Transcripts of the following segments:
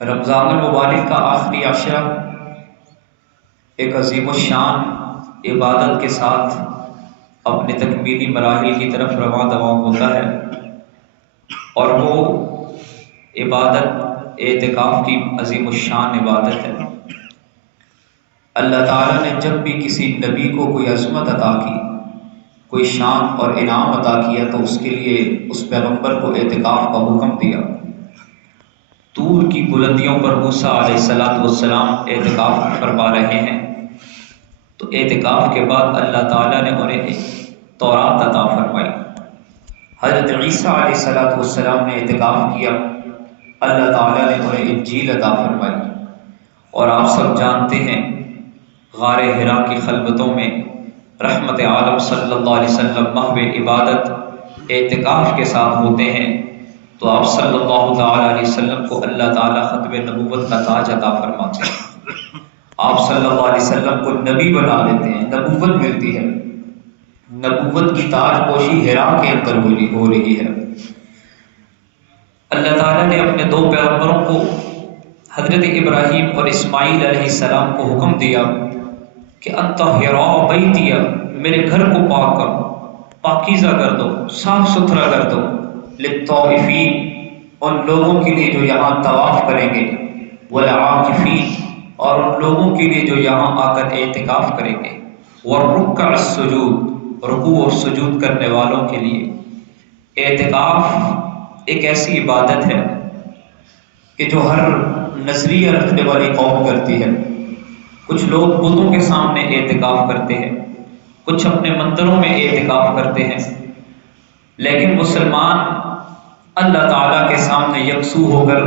رمضان المبارک کا آخری عشرہ ایک عظیم الشان عبادت کے ساتھ اپنے تکمیلی مراحل کی طرف رواں دواں ہوتا ہے، اور وہ عبادت اعتکاف کی عظیم الشان عبادت ہے۔ اللہ تعالیٰ نے جب بھی کسی نبی کو کوئی عظمت عطا کی، کوئی شان اور انعام عطا کیا، تو اس کے لیے اس پیغمبر کو اعتکاف کا حکم دیا۔ طور کی بلندیوں پر موسیٰ علیہ السلام اعتکاف فرما رہے ہیں، تو اعتکاف کے بعد اللہ تعالیٰ نے انہیں تورات عطا فرمائی۔ حضرت عیسیٰ علیہ السلام نے اعتکاف کیا، اللہ تعالیٰ نے انہیں انجیل عطا فرمائی۔ اور آپ سب جانتے ہیں غار حرا کی خلوتوں میں رحمت عالم صلی اللہ علیہ وسلم محو عبادت اعتکاف کے ساتھ ہوتے ہیں، تو آپ صلی اللہ تعالیٰ علیہ وسلم کو اللہ تعالیٰ ختم نبوت کا تاج عطا فرماتے ہیں۔ آپ صلی اللہ علیہ وسلم کو نبی بنا دیتے ہیں، نبوت ملتی ہے۔ نبوت کی تاج پوشی حرا کے اندر ہو رہی ہے۔ اللہ تعالیٰ نے اپنے دو پیغمبروں کو حضرت ابراہیم اور اسماعیل علیہ السلام کو حکم دیا کہ اطہروا بیتی، میرے گھر کو پاک کرو، پاکیزہ کر دو، صاف ستھرا کر دو، للطائفین، ان لوگوں کے لیے جو یہاں طواف کریں گے، والعاکفین، اور ان لوگوں کے لیے جو یہاں آ کر اعتکاف کریں گے، والرکع السجود، رکوع اور سجود کرنے والوں کے لیے۔ اعتکاف ایک ایسی عبادت ہے کہ جو ہر نظریہ رکھنے والی قوم کرتی ہے۔ کچھ لوگ بتوں کے سامنے اعتکاف کرتے ہیں، کچھ اپنے مندروں میں اعتکاف کرتے ہیں، لیکن مسلمان اللہ تعالیٰ کے سامنے یکسو ہو کر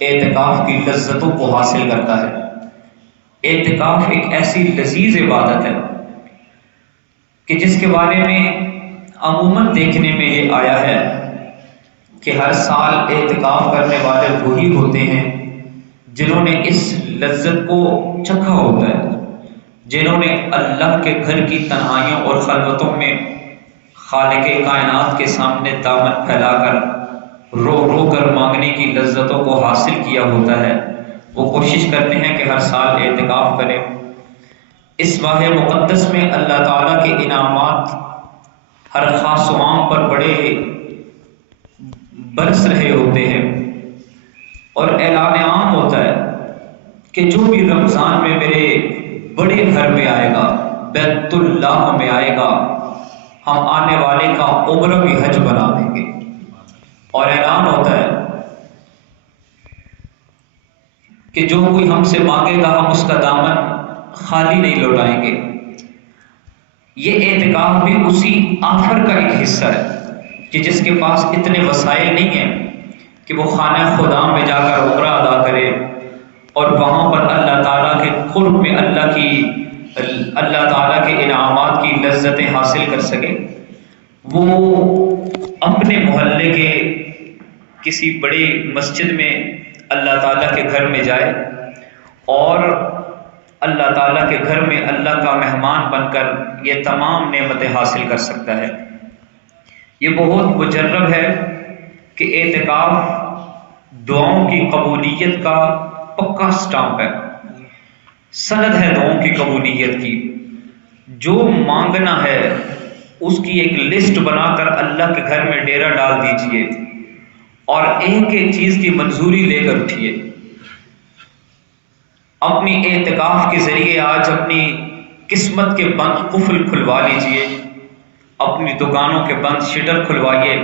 اعتکاف کی لذتوں کو حاصل کرتا ہے۔ اعتکاف ایک ایسی لذیذ عبادت ہے کہ جس کے بارے میں عموماً دیکھنے میں یہ آیا ہے کہ ہر سال اعتکاف کرنے والے وہی ہوتے ہیں جنہوں نے اس لذت کو چکھا ہوتا ہے، جنہوں نے اللہ کے گھر کی تنہائیوں اور خلوتوں میں خالق کائنات کے سامنے دامن پھیلا کر رو رو کر مانگنے کی لذتوں کو حاصل کیا ہوتا ہے۔ وہ کوشش کرتے ہیں کہ ہر سال اعتکاف کریں۔ اس ماہ مقدس میں اللہ تعالیٰ کے انعامات ہر خاص و عام پر بڑے برس رہے ہوتے ہیں، اور اعلان عام ہوتا ہے کہ جو بھی رمضان میں میرے بڑے گھر میں آئے گا، بیت اللہ میں آئے گا، ہم آنے والے کا عمرہ بھی حج بنا دیں گے۔ اور اعلان ہوتا ہے کہ جو کوئی ہم سے مانگے گا، ہم اس کا دامن خالی نہیں لوٹائیں گے۔ یہ اعتکاف بھی اسی آفر کا ایک حصہ ہے کہ جس کے پاس اتنے وسائل نہیں ہیں کہ وہ خانہ خدا میں جا کر عمرہ ادا کرے اور وہاں پر اللہ تعالیٰ کے قرب میں اللہ تعالیٰ کے انعامات کی لذتیں حاصل کر سکے، وہ اپنے محلے کے کسی بڑی مسجد میں اللہ تعالیٰ کے گھر میں جائے اور اللہ تعالیٰ کے گھر میں اللہ کا مہمان بن کر یہ تمام نعمتیں حاصل کر سکتا ہے۔ یہ بہت مجرب ہے کہ اعتکاف دعاؤں کی قبولیت کا پکا سٹامپ ہے، سند ہے دعاؤں کی قبولیت کی۔ جو مانگنا ہے اس کی ایک لسٹ بنا کر اللہ کے گھر میں ڈیرا ڈال دیجئے اور ایک ایک چیز کی منظوری لے کر اٹھیے۔ اپنی اعتکاف کے ذریعے آج اپنی قسمت کے بند قفل کھلوا لیجئے، اپنی دکانوں کے بند شٹر کھلوائیے،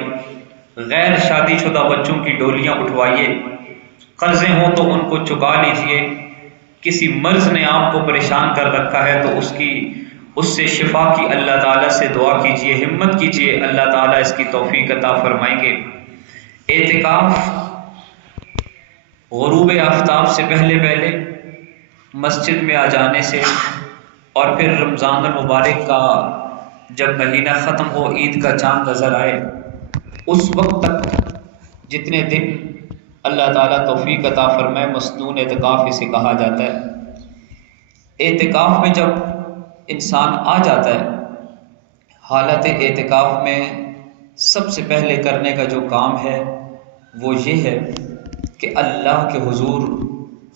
غیر شادی شدہ بچوں کی ڈولیاں اٹھوائیے، قرضے ہوں تو ان کو چکا لیجئے، کسی مرض نے آپ کو پریشان کر رکھا ہے تو اس سے شفا کی اللہ تعالیٰ سے دعا کیجئے، ہمت کیجئے، اللہ تعالیٰ اس کی توفیق عطا فرمائیں گے۔ اعتکاف غروب آفتاب سے پہلے مسجد میں آ جانے سے، اور پھر رمضان المبارک کا جب مہینہ ختم ہو، عید کا چاند نظر آئے، اس وقت تک جتنے دن اللہ تعالیٰ توفیق عطا فرمائے، مسنون اعتکاف اسے کہا جاتا ہے۔ اعتکاف میں جب انسان آ جاتا ہے، حالت اعتکاف میں سب سے پہلے کرنے کا جو کام ہے وہ یہ ہے کہ اللہ کے حضور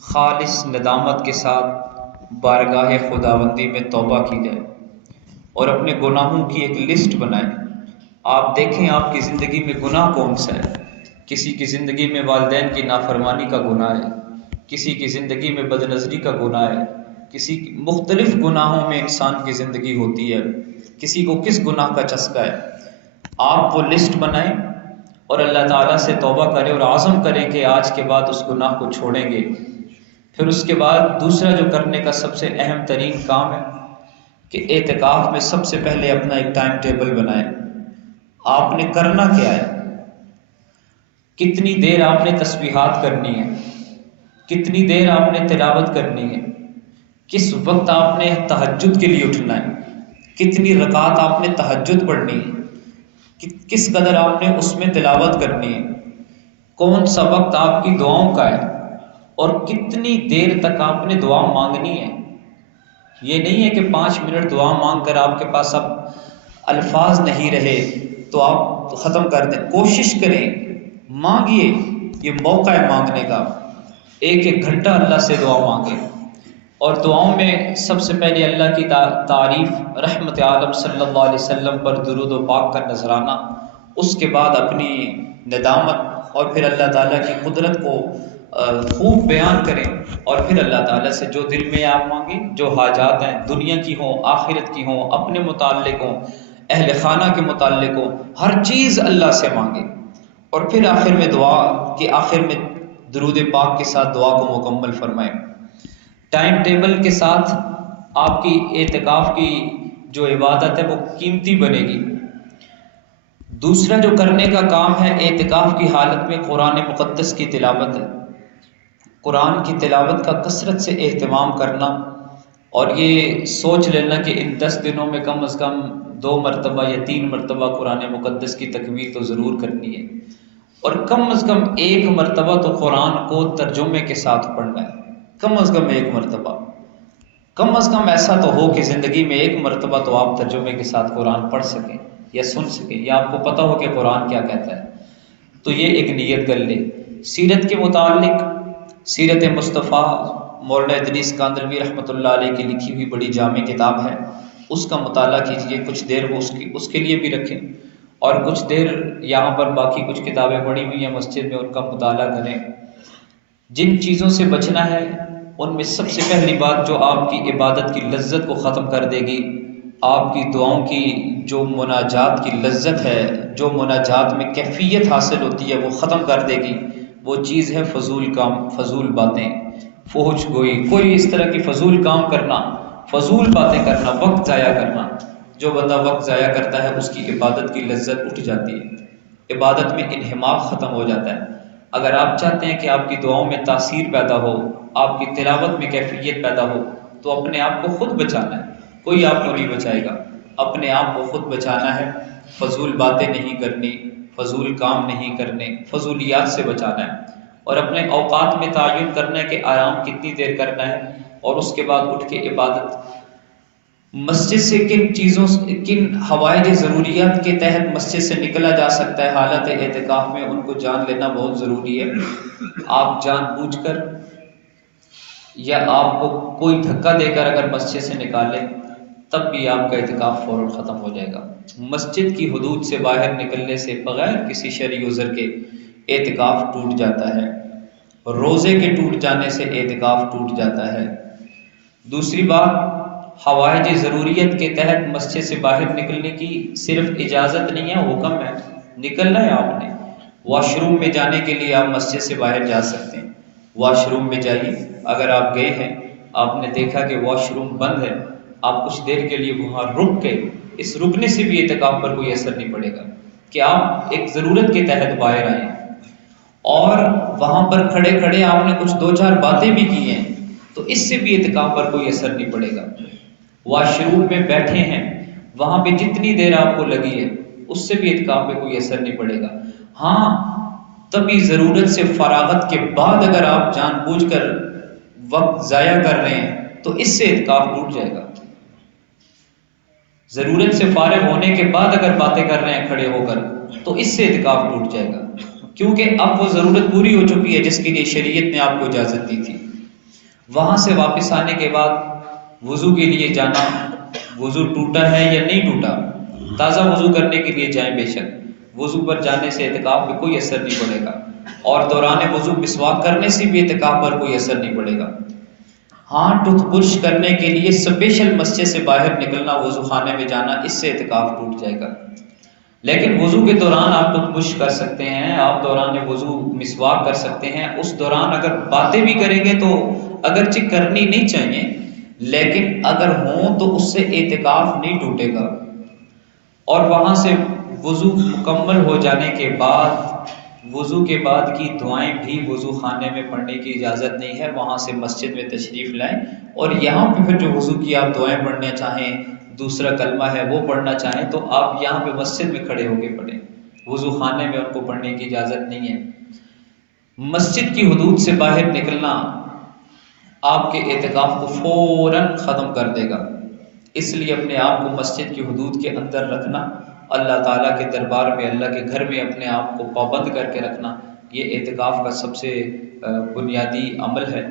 خالص ندامت کے ساتھ بارگاہ خداوندی میں توبہ کی جائے اور اپنے گناہوں کی ایک لسٹ بنائیں۔ آپ دیکھیں آپ کی زندگی میں گناہ کون سا ہے۔ کسی کی زندگی میں والدین کی نافرمانی کا گناہ ہے، کسی کی زندگی میں بد نظری کا گناہ ہے، کسی مختلف گناہوں میں انسان کی زندگی ہوتی ہے، کسی کو کس گناہ کا چسکا ہے۔ آپ وہ لسٹ بنائیں اور اللہ تعالیٰ سے توبہ کریں اور عزم کریں کہ آج کے بعد اس گناہ کو چھوڑیں گے۔ پھر اس کے بعد دوسرا جو کرنے کا سب سے اہم ترین کام ہے کہ اعتکاف میں سب سے پہلے اپنا ایک ٹائم ٹیبل بنائیں۔ آپ نے کرنا کیا ہے، کتنی دیر آپ نے تسبیحات کرنی ہے، کتنی دیر آپ نے تلاوت کرنی ہے، کس وقت آپ نے تہجد کے لیے اٹھنا ہے، کتنی رکعات آپ نے تہجد پڑھنی ہے، کس قدر آپ نے اس میں تلاوت کرنی ہے، کون سا وقت آپ کی دعاؤں کا ہے اور کتنی دیر تک آپ نے دعا مانگنی ہے۔ یہ نہیں ہے کہ 5 منٹ دعا مانگ کر آپ کے پاس اب الفاظ نہیں رہے تو آپ ختم کر دیں۔ کوشش کریں، مانگیے، یہ موقع ہے مانگنے کا۔ ایک ایک گھنٹہ اللہ سے دعا مانگے اور دعاؤں میں سب سے پہلے اللہ کی تعریف، رحمت عالم صلی اللہ علیہ وسلم پر درود و پاک کا نذرانہ، اس کے بعد اپنی ندامت اور پھر اللہ تعالیٰ کی قدرت کو خوب بیان کریں اور پھر اللہ تعالیٰ سے جو دل میں آپ مانگیں، جو حاجات ہیں، دنیا کی ہوں، آخرت کی ہوں، اپنے متعلق ہوں، اہل خانہ کے متعلق ہوں، ہر چیز اللہ سے مانگیں اور پھر آخر میں دعا کے آخر میں درود پاک کے ساتھ دعا کو مکمل فرمائیں۔ ٹائم ٹیبل کے ساتھ آپ کی اعتکاف کی جو عبادت ہے وہ قیمتی بنے گی۔ دوسرا جو کرنے کا کام ہے اعتکاف کی حالت میں قرآن مقدس کی تلاوت ہے۔ قرآن کی تلاوت کا کثرت سے اہتمام کرنا اور یہ سوچ لینا کہ ان 10 دنوں میں کم از کم 2 مرتبہ یا 3 مرتبہ قرآن مقدس کی تکمیل تو ضرور کرنی ہے اور کم از کم 1 مرتبہ تو قرآن کو ترجمے کے ساتھ پڑھنا ہے۔ کم از کم 1 مرتبہ، کم از کم ایسا تو ہو کہ زندگی میں 1 مرتبہ تو آپ ترجمے کے ساتھ قرآن پڑھ سکیں یا سن سکیں یا آپ کو پتہ ہو کہ قرآن کیا کہتا ہے۔ تو یہ ایک نیت کر لیں۔ سیرت کے متعلق سیرت مصطفیٰ مولانا ادریس کاندھلوی رحمۃ اللہ علیہ کی لکھی ہوئی بڑی جامع کتاب ہے، اس کا مطالعہ کیجیے، کچھ دیر وہ اس کے لیے بھی رکھیں اور کچھ دیر یہاں پر باقی کچھ کتابیں پڑھی ہوئی ہیں مسجد میں، ان کا مطالعہ کریں۔ جن چیزوں سے بچنا ہے ان میں سب سے پہلی بات جو آپ کی عبادت کی لذت کو ختم کر دے گی، آپ کی دعاؤں کی جو مناجات کی لذت ہے، جو مناجات میں کیفیت حاصل ہوتی ہے وہ ختم کر دے گی، وہ چیز ہے فضول کام، فضول باتیں، فحش گوئی، کوئی اس طرح کی فضول کام کرنا، فضول باتیں کرنا، وقت ضائع کرنا۔ جو بندہ وقت ضائع کرتا ہے اس کی عبادت کی لذت اٹھ جاتی ہے، عبادت میں انہماک ختم ہو جاتا ہے۔ اگر آپ چاہتے ہیں کہ آپ کی دعاؤں میں تاثیر پیدا ہو، آپ کی تلاوت میں کیفیت پیدا ہو، تو اپنے آپ کو خود بچانا ہے، کوئی آپ کو نہیں بچائے گا، اپنے آپ کو خود بچانا ہے۔ فضول باتیں نہیں کرنی، فضول کام نہیں کرنے، فضولیات سے بچانا ہے اور اپنے اوقات میں تعین کرنا ہے کہ آرام کتنی دیر کرنا ہے اور اس کے بعد اٹھ کے عبادت۔ مسجد سے کن حوائج ضروریات کے تحت مسجد سے نکلا جا سکتا ہے حالت اعتکاف میں، ان کو جان لینا بہت ضروری ہے۔ آپ جان بوجھ کر یا آپ کو کوئی دھکا دے کر اگر مسجد سے نکالیں تب بھی آپ کا اعتکاف فوراً ختم ہو جائے گا۔ مسجد کی حدود سے باہر نکلنے سے بغیر کسی شرعی عذر کے اعتکاف ٹوٹ جاتا ہے، روزے کے ٹوٹ جانے سے اعتکاف ٹوٹ جاتا ہے۔ دوسری بات، حوائج ضروریت کے تحت مسجد سے باہر نکلنے کی صرف اجازت نہیں ہے، حکم ہے، نکلنا ہے آپ نے۔ واش روم میں جانے کے لیے آپ مسجد سے باہر جا سکتے ہیں، واش روم میں جائیے۔ اگر آپ گئے ہیں، آپ نے دیکھا کہ واش روم بند ہے، آپ کچھ دیر کے لیے وہاں رک کے، اس رکنے سے بھی اعتکاف پر کوئی اثر نہیں پڑے گا کہ آپ ایک ضرورت کے تحت باہر آئے ہیں اور وہاں پر کھڑے کھڑے آپ نے کچھ 2-4 باتیں بھی کی ہیں تو اس سے بھی اعتکاف پر کوئی اثر نہیں پڑے گا۔ واش روم میں بیٹھے ہیں، وہاں پہ جتنی دیر آپ کو لگی ہے اس سے بھی اعتکاف پہ کوئی اثر نہیں پڑے گا۔ ہاں، تبھی ضرورت سے فراغت کے بعد اگر آپ جان بوجھ کر وقت ضائع کر رہے ہیں تو اس سے اعتکاف ٹوٹ جائے گا۔ ضرورت سے فارغ ہونے کے بعد اگر باتیں کر رہے ہیں کھڑے ہو کر تو اس سے اعتکاف ٹوٹ جائے گا، کیونکہ اب وہ ضرورت پوری ہو چکی ہے جس کے لیے شریعت نے آپ کو اجازت دی تھی۔ وہاں سے واپس آنے کے بعد وضو کے لیے جانا، وضو ٹوٹا ہے یا نہیں ٹوٹا، تازہ وضو کرنے کے لیے جائیں بے شک، وضو پر جانے سے اعتکاف پہ کوئی اثر نہیں پڑے گا، اور دوران وضو مسواک کرنے سے بھی اعتکاف پر کوئی اثر نہیں پڑے گا۔ ہاں، ٹوتھ برش کرنے کے لیے اسپیشل مسجد سے باہر نکلنا، وضو خانے میں جانا، اس سے اعتکاف ٹوٹ جائے گا۔ لیکن وضو کے دوران آپ ٹوتھ برش کر سکتے ہیں، آپ دوران وضو مسواک کر سکتے ہیں۔ اس دوران اگر باتیں بھی کریں گے تو اگرچہ کرنی نہیں چاہیے، لیکن اگر ہوں تو اس سے اعتکاف نہیں ٹوٹے گا۔ اور وہاں سے وضو مکمل ہو جانے کے بعد وضو کے بعد کی دعائیں بھی وضو خانے میں پڑھنے کی اجازت نہیں ہے، وہاں سے مسجد میں تشریف لائیں، اور یہاں پہ پھر جو وضو کی آپ دعائیں پڑھنا چاہیں، دوسرا کلمہ ہے وہ پڑھنا چاہیں تو آپ یہاں پہ مسجد میں کھڑے ہو کے پڑھیں، وضو خانے میں ان کو پڑھنے کی اجازت نہیں ہے۔ مسجد کی حدود سے باہر نکلنا آپ کے اعتکاف کو فوراً ختم کر دے گا، اس لیے اپنے آپ کو مسجد کی حدود کے اندر رکھنا، اللہ تعالیٰ کے دربار میں، اللہ کے گھر میں اپنے آپ کو پابند کر کے رکھنا، یہ اعتکاف کا سب سے بنیادی عمل ہے۔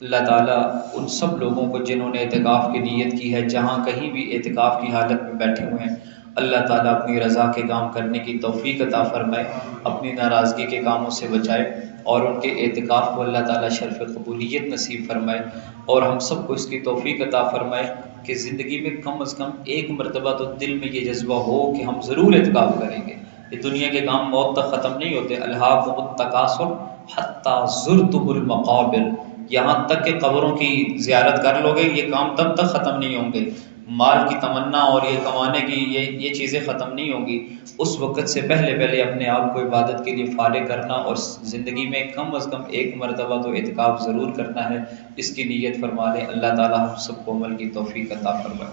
اللہ تعالیٰ ان سب لوگوں کو جنہوں نے اعتکاف کی نیت کی ہے، جہاں کہیں بھی اعتکاف کی حالت میں بیٹھے ہوئے ہیں، اللہ تعالیٰ اپنی رضا کے کام کرنے کی توفیق عطا فرمائے، اپنی ناراضگی کے کاموں سے بچائے، اور ان کے اعتکاف کو اللہ تعالیٰ شرف قبولیت نصیب فرمائے، اور ہم سب کو اس کی توفیق عطا فرمائے کہ زندگی میں کم از کم ایک مرتبہ تو دل میں یہ جذبہ ہو کہ ہم ضرور اعتکاف کریں گے۔ یہ دنیا کے کام موت تک ختم نہیں ہوتے، الہاکم التکاثر حتی زرتم المقابر، یہاں تک کہ قبروں کی زیارت کر لو گے، یہ کام تب تک ختم نہیں ہوں گے، مال کی تمنا اور یہ کمانے کی یہ چیزیں ختم نہیں ہوں گی۔ اس وقت سے پہلے اپنے آپ کو عبادت کے لیے فارغ کرنا، اور زندگی میں کم از کم ایک مرتبہ تو اعتکاف ضرور کرنا ہے، اس کی نیت فرما لیں۔ اللہ تعالیٰ ہم سب کو عمل کی توفیق عطا فرمائے۔